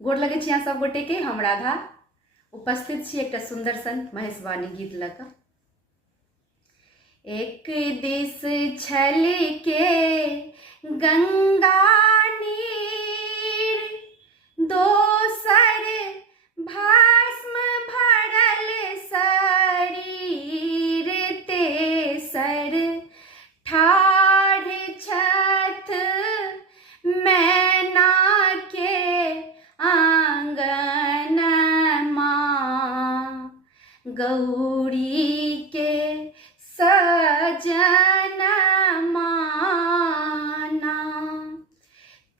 गोर लगै छी अहाँ सब गोटे के। हम राधा उपस्थित छी एकटा सुंदर सन महेशवाणी गीत लऽ कऽ। एक दिस छलके गंगा नीर, दोसर भस्म भरल शरीर, तेसर ठाढ़ छथ मैना के आंगन माँ, गौरी के सजन माना।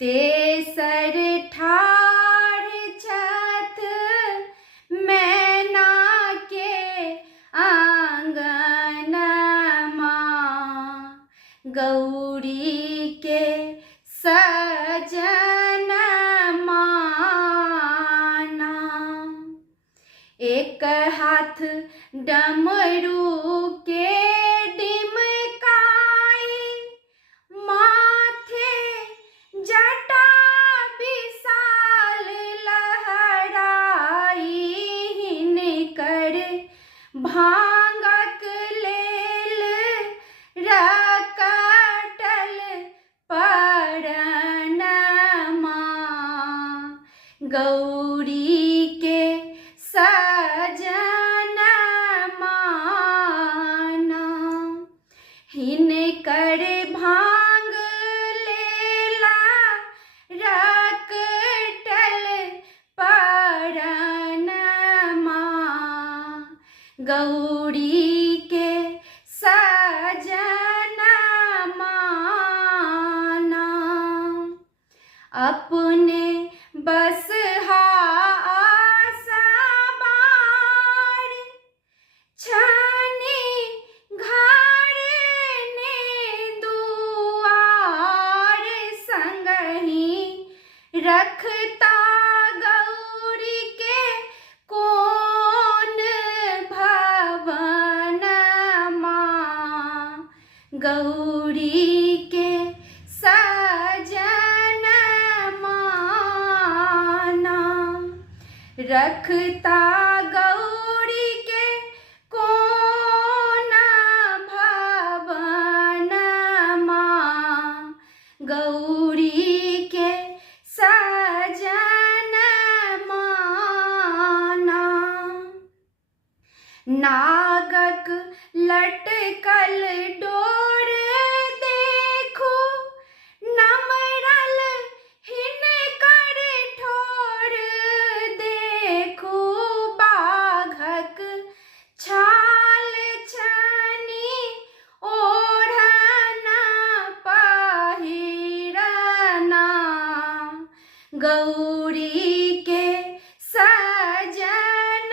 तेसर ठाढ़ छथ मैना के आंगन माँ, गौरी के सजन माना। एक हाथ डमरू के डिमकाई, माथे जटा विशाल लहराई, हिनकर भांगक लेल रकटल परन माँ, गौरी के सजन माना। हिनकर भांग लेला रकटल परन माँ, गौरी के सजन माना। अपने बसहा सवार छानी घर ने दुआर, संगहि रखता गौरी के कोन भवन माँ, गौरी के सजन माना। रखता गौरी के कोन भवन माँ, गौरी के सजन माना। नागक लटकल डोर देखू, नमरल हिनकर ठोर देखू, बाघक छाल छानी ओढ़न पहिरना, गौरी के सजन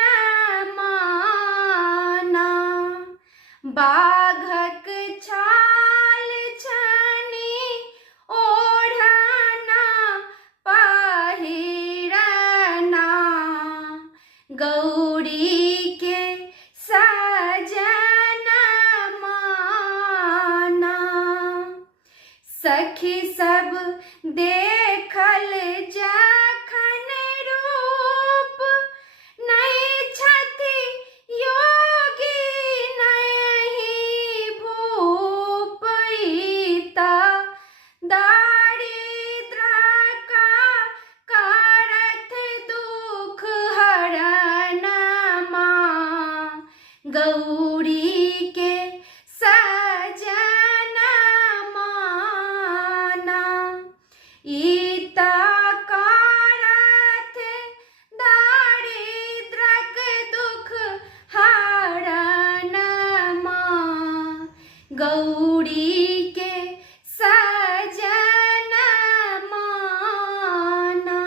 माना। बाघक छाल छानी ओढ़न पहिरना, गौरी के सजन माना। सखी सब देखल जखन रूप, नहीं छथि योगी नहीं भूप, ईता दारिद्र का करथ दुख हरन माँ, गौरी के सजन माना। ईता करथ दारिद्रक दुख हरन माँ, गौरी के सजन माना।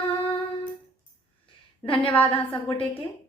धन्यवाद अहाँ सब गोटे के।